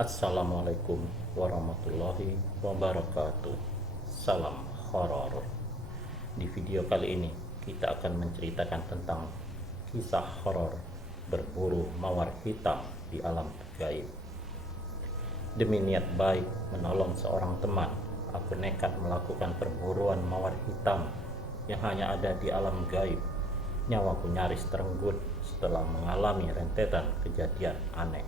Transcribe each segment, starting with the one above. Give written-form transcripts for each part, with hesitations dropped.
Assalamualaikum warahmatullahi wabarakatuh. Salam horor. Di video kali ini kita akan menceritakan tentang kisah horor berburu mawar hitam di alam gaib. Demi niat baik menolong seorang teman, aku nekat melakukan perburuan mawar hitam yang hanya ada di alam gaib. Nyawaku nyaris terenggut setelah mengalami rentetan kejadian aneh.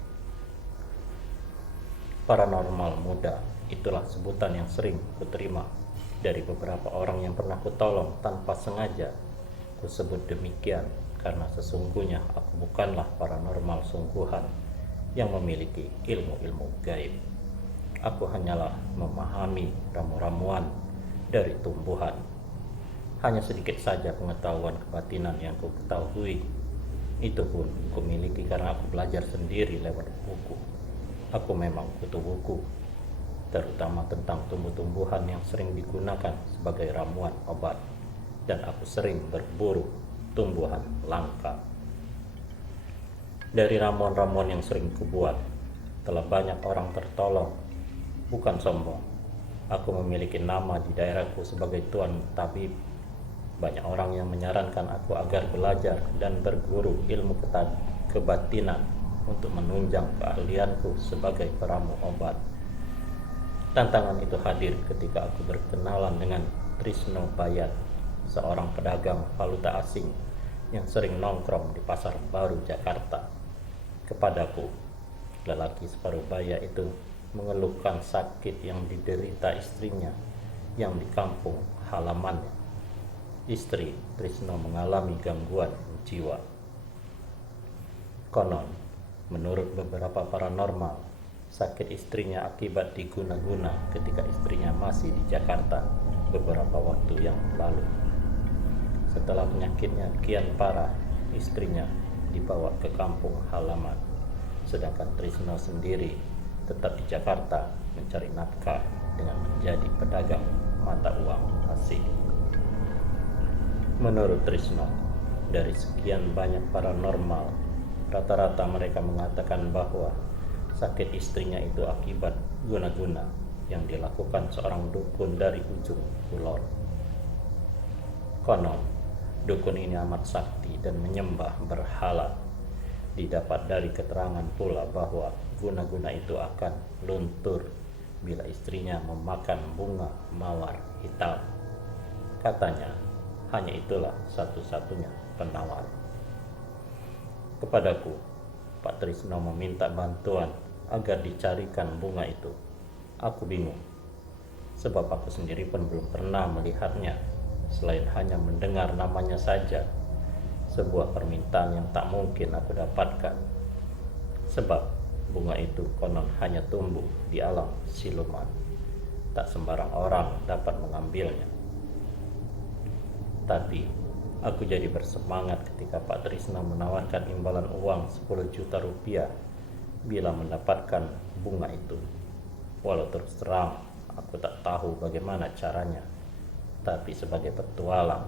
Paranormal muda, itulah sebutan yang sering kuterima dari beberapa orang yang pernah kutolong tanpa sengaja. Kusebut demikian karena sesungguhnya aku bukanlah paranormal sungguhan yang memiliki ilmu-ilmu gaib. Aku hanyalah memahami ramu-ramuan dari tumbuhan. Hanya sedikit saja pengetahuan kebatinan yang ku ketahui. Itu pun ku miliki karena aku belajar sendiri lewat buku. Aku memang butuh buku, terutama tentang tumbuh-tumbuhan yang sering digunakan sebagai ramuan obat, dan aku sering berburu tumbuhan langka. Dari ramuan-ramuan yang sering kubuat, telah banyak orang tertolong. Bukan sombong, aku memiliki nama di daerahku sebagai Tuan Tabib. Banyak orang yang menyarankan aku agar belajar dan berguru ilmu kebatinan untuk menunjang keahlianku sebagai peramu obat. Tantangan itu hadir ketika aku berkenalan dengan Trisno Bayat, seorang pedagang valuta asing yang sering nongkrong di Pasar Baru, Jakarta. Kepadaku, lelaki separuh baya itu mengeluhkan sakit yang diderita istrinya yang di kampung halamannya. Istri Trisno mengalami gangguan jiwa. Konon, menurut beberapa paranormal, sakit istrinya akibat diguna-guna ketika istrinya masih di Jakarta beberapa waktu yang lalu. Setelah penyakitnya kian parah, istrinya dibawa ke kampung halaman, sedangkan Trisno sendiri tetap di Jakarta mencari nafkah dengan menjadi pedagang mata uang asing. Menurut Trisno, dari sekian banyak paranormal, rata-rata mereka mengatakan bahwa sakit istrinya itu akibat guna-guna yang dilakukan seorang dukun dari ujung kulon. Konon, dukun ini amat sakti dan menyembah berhala. Didapat dari keterangan pula bahwa guna-guna itu akan luntur bila istrinya memakan bunga mawar hitam. Katanya, hanya itulah satu-satunya penawar. Kepadaku, Pak Trisno meminta bantuan agar dicarikan bunga itu. Aku bingung, sebab aku sendiri pun belum pernah melihatnya, selain hanya mendengar namanya saja. Sebuah permintaan yang tak mungkin aku dapatkan, sebab bunga itu konon hanya tumbuh di alam siluman. Tak sembarang orang dapat mengambilnya. Tapi aku jadi bersemangat ketika Pak Trisno menawarkan imbalan uang 10 juta rupiah bila mendapatkan bunga itu. Walau terus terang aku tak tahu bagaimana caranya, tapi sebagai petualang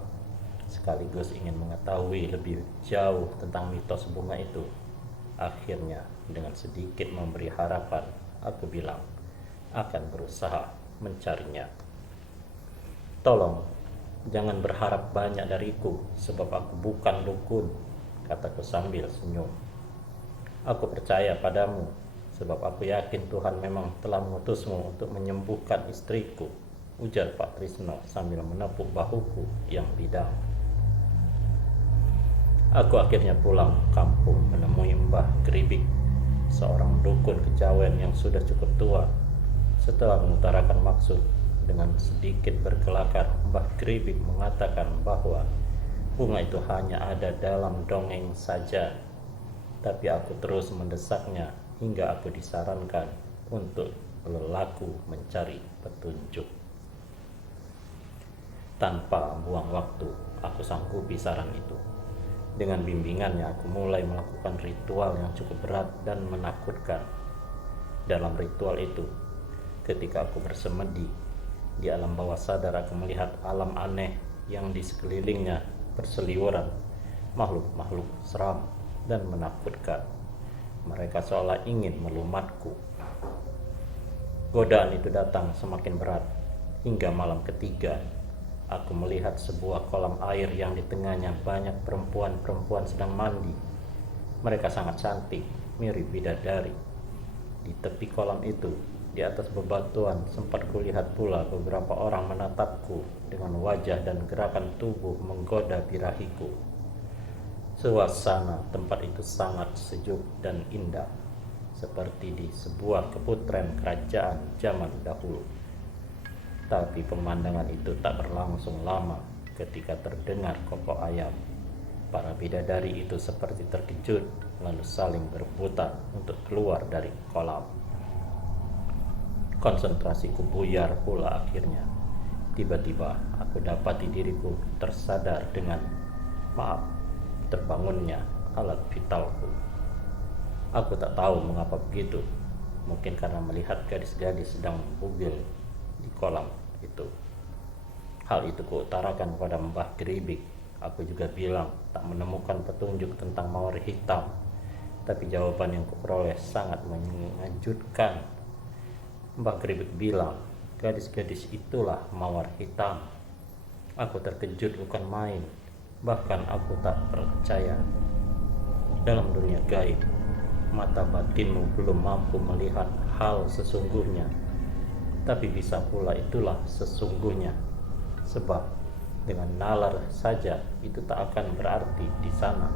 sekaligus ingin mengetahui lebih jauh tentang mitos bunga itu, akhirnya dengan sedikit memberi harapan, aku bilang akan berusaha mencarinya. Tolong jangan berharap banyak dariku, sebab aku bukan dukun, kataku sambil senyum. Aku percaya padamu, sebab aku yakin Tuhan memang telah mengutusmu untuk menyembuhkan istriku, ujar Pak Trisno sambil menepuk bahuku yang bidang. Aku akhirnya pulang kampung menemui Mbah Geribik, seorang dukun kejawen yang sudah cukup tua. Setelah mengutarakan maksud, dengan sedikit berkelakar, Mbah Geribik mengatakan bahwa bunga itu hanya ada dalam dongeng saja. Tapi aku terus mendesaknya hingga aku disarankan untuk berlaku mencari petunjuk. Tanpa buang waktu, aku sanggupi saran itu. Dengan bimbingannya, aku mulai melakukan ritual yang cukup berat dan menakutkan. Dalam ritual itu, ketika aku bersemedi di alam bawah sadar, aku melihat alam aneh yang di sekelilingnya berseliweran makhluk-makhluk seram dan menakutkan. Mereka seolah ingin melumatku. Godaan itu datang semakin berat, hingga malam ketiga, aku melihat sebuah kolam air yang di tengahnya banyak perempuan-perempuan sedang mandi. Mereka sangat cantik, mirip bidadari. Di tepi kolam itu, di atas bebatuan, sempat kulihat pula beberapa orang menatapku dengan wajah dan gerakan tubuh menggoda birahiku. Suasana tempat itu sangat sejuk dan indah, seperti di sebuah keputren kerajaan zaman dahulu. Tapi pemandangan itu tak berlangsung lama ketika terdengar kokok ayam. Para bidadari itu seperti terkejut, lalu saling berebutan untuk keluar dari kolam. Konsentrasiku buyar pula akhirnya. Tiba-tiba aku dapati diriku tersadar dengan terbangunnya alat vitalku. Aku tak tahu mengapa begitu. Mungkin karena melihat gadis-gadis sedang bugil di kolam itu. Hal itu kuutarakan kepada Mbah Geribik. Aku juga bilang tak menemukan petunjuk tentang mawar hitam. Tapi jawaban yang kuperoleh sangat mengejutkan. Mbah Geribik bilang, gadis-gadis itulah mawar hitam. Aku terkejut bukan main. Bahkan aku tak percaya. Dalam dunia gaib, mata batinmu belum mampu melihat hal sesungguhnya. Tapi bisa pula itulah sesungguhnya. Sebab dengan nalar saja itu tak akan berarti di sana.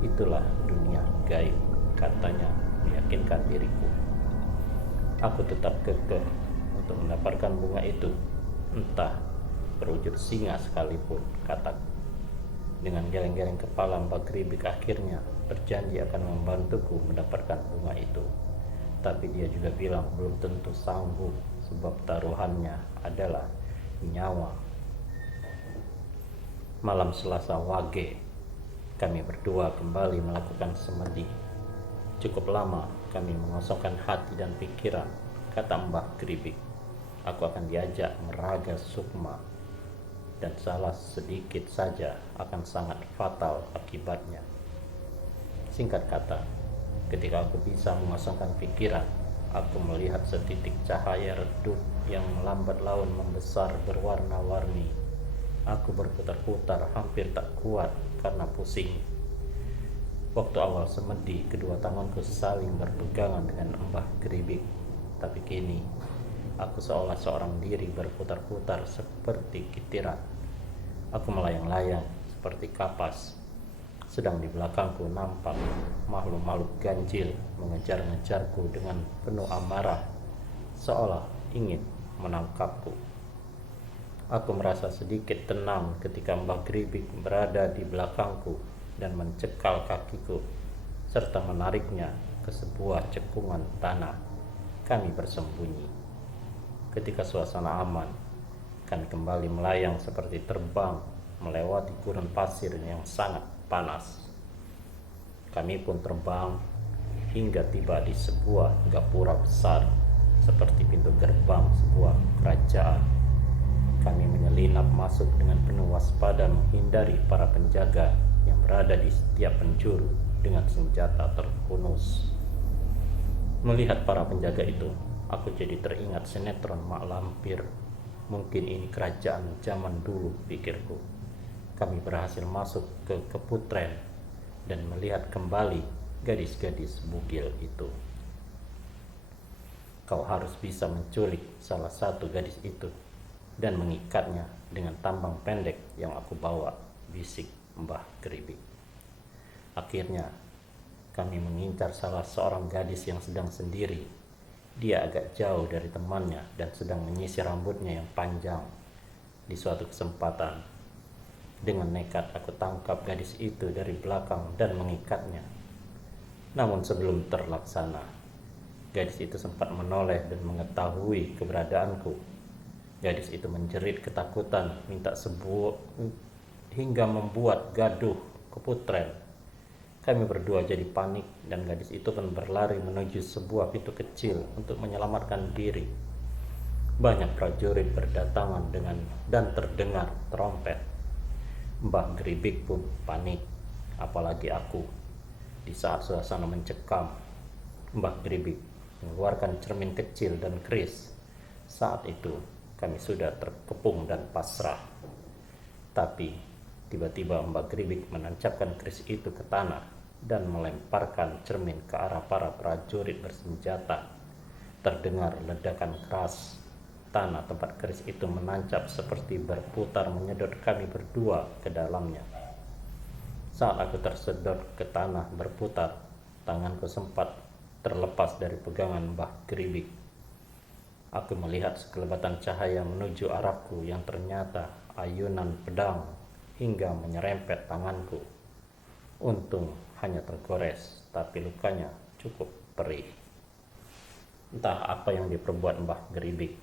Itulah dunia gaib, katanya meyakinkan diriku. Aku tetap kekeh untuk mendapatkan bunga itu, entah berwujud singa sekalipun, kataku. Dengan geleng-geleng kepala, Mbak Geribik akhirnya berjanji akan membantuku mendapatkan bunga itu. Tapi dia juga bilang belum tentu sanggup, sebab taruhannya adalah nyawa. Malam Selasa Wage, kami berdua kembali melakukan semedi. Cukup lama kami mengosongkan hati dan pikiran, kata Mbah Geribik. Aku akan diajak meraga sukma, dan salah sedikit saja akan sangat fatal akibatnya. Singkat kata, ketika aku bisa mengosongkan pikiran, aku melihat setitik cahaya redup yang melambat laun membesar berwarna-warni. Aku berputar-putar hampir tak kuat karena pusing. Waktu awal semedi, kedua tanganku saling berpegangan dengan Mbah Geribik. Tapi kini, aku seolah seorang diri berputar-putar seperti kitiran. Aku melayang-layang seperti kapas. Sedang di belakangku nampak makhluk-makhluk ganjil mengejar-ngejarku dengan penuh amarah, seolah ingin menangkapku. Aku merasa sedikit tenang ketika Mbah Geribik berada di belakangku dan mencekal kakiku, serta menariknya ke sebuah cekungan tanah. Kami bersembunyi. Ketika suasana aman, kami kembali melayang seperti terbang melewati gurun pasir yang sangat panas. Kami pun terbang hingga tiba di sebuah gapura besar seperti pintu gerbang sebuah kerajaan. Kami menyelinap masuk dengan penuh waspada, menghindari para penjaga yang berada di setiap penjuru dengan senjata terhunus. Melihat para penjaga itu, aku jadi teringat sinetron Mak Lampir. Mungkin ini kerajaan zaman dulu, pikirku. Kami berhasil masuk ke keputren dan melihat kembali gadis-gadis bugil itu. Kau harus bisa menculik salah satu gadis itu dan mengikatnya dengan tambang pendek yang aku bawa, bisik Mbah Geribik. Akhirnya, kami mengincar salah seorang gadis yang sedang sendiri. Dia agak jauh dari temannya dan sedang menyisir rambutnya yang panjang. Di suatu kesempatan, dengan nekat aku tangkap gadis itu dari belakang dan mengikatnya. Namun sebelum terlaksana, gadis itu sempat menoleh dan mengetahui keberadaanku. Gadis itu menjerit ketakutan, minta sebuah hingga membuat gaduh keputren. Kami berdua jadi panik dan gadis itu pun berlari menuju sebuah pintu kecil untuk menyelamatkan diri. Banyak prajurit berdatangan dan terdengar trompet. Mbah Geribik pun panik, apalagi aku. Di saat suasana mencekam, Mbah Geribik mengeluarkan cermin kecil dan keris. Saat itu kami sudah terkepung dan pasrah. Tapi tiba-tiba Mbak Gribik menancapkan keris itu ke tanah dan melemparkan cermin ke arah para prajurit bersenjata. Terdengar ledakan keras. Tanah tempat keris itu menancap seperti berputar menyedot kami berdua ke dalamnya. Saat aku tersedot ke tanah berputar, tanganku sempat terlepas dari pegangan Mbah Gribik. Aku melihat sekelebatan cahaya menuju arahku yang ternyata ayunan pedang hingga menyerempet tanganku. Untung hanya tergores, tapi lukanya cukup perih. Entah apa yang diperbuat Mbah Gribik.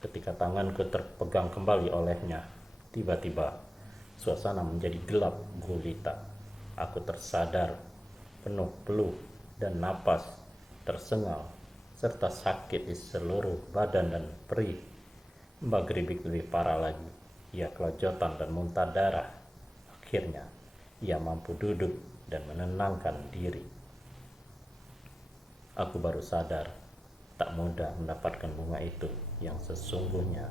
Ketika tanganku terpegang kembali olehnya, tiba-tiba suasana menjadi gelap gulita. Aku tersadar, penuh peluh dan napas tersengal, serta sakit di seluruh badan dan perih. Mbak Gribik lebih parah lagi. Ia kelojotan dan muntah darah. Akhirnya, ia mampu duduk dan menenangkan diri. Aku baru sadar, tak mudah mendapatkan bunga itu yang sesungguhnya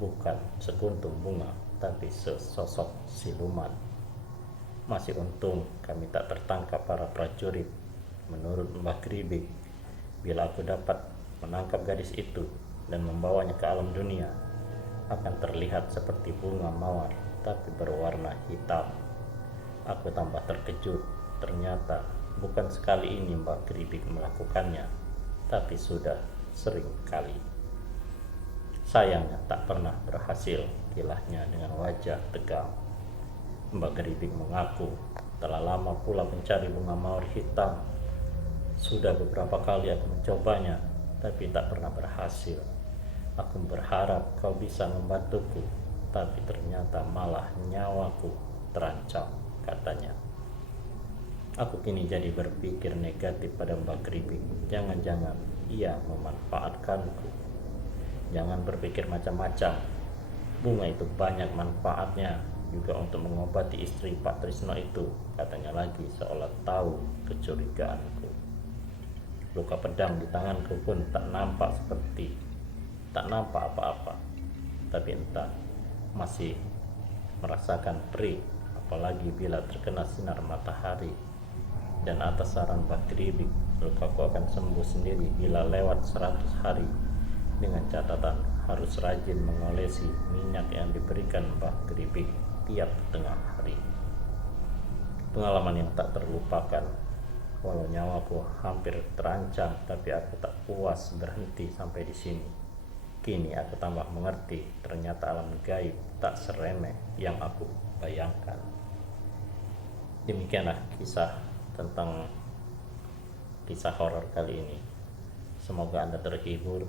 bukan sekuntum bunga, tapi sesosok siluman. Masih untung kami tak tertangkap para prajurit. Menurut Mbah Gribik, bila aku dapat menangkap gadis itu dan membawanya ke alam dunia, akan terlihat seperti bunga mawar tapi berwarna hitam. Aku tambah terkejut. Ternyata bukan sekali ini Mbah Gribik melakukannya, tapi sudah sering kali. Sayangnya tak pernah berhasil, kilahnya dengan wajah tegang. Mbak Gribik mengaku telah lama pula mencari bunga mawar hitam. Sudah beberapa kali aku mencobanya, tapi tak pernah berhasil. Aku berharap kau bisa membantuku, tapi ternyata malah nyawaku terancam, katanya. Aku kini jadi berpikir negatif pada Mbak Gribik. Jangan-jangan ia memanfaatkanku. Jangan berpikir macam-macam. Bunga itu banyak manfaatnya, juga untuk mengobati istri Pak Trisno itu, katanya lagi seolah tahu kecurigaanku. Luka pedang di tanganku pun tak nampak apa-apa, tapi entah masih merasakan perih, apalagi bila terkena sinar matahari. Dan atas saran Mbak Gribik, lukaku akan sembuh sendiri bila lewat 100 hari, dengan catatan harus rajin mengolesi minyak yang diberikan Mbak Gribik tiap tengah hari. Pengalaman yang tak terlupakan. Walau nyawaku hampir terancam, tapi aku tak puas berhenti sampai di sini. Kini aku tambah mengerti, ternyata alam gaib tak seremeh yang aku bayangkan. Demikianlah kisah horor kali ini. Semoga Anda terhibur.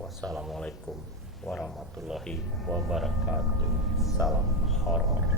Wassalamualaikum warahmatullahi wabarakatuh. Salam horor.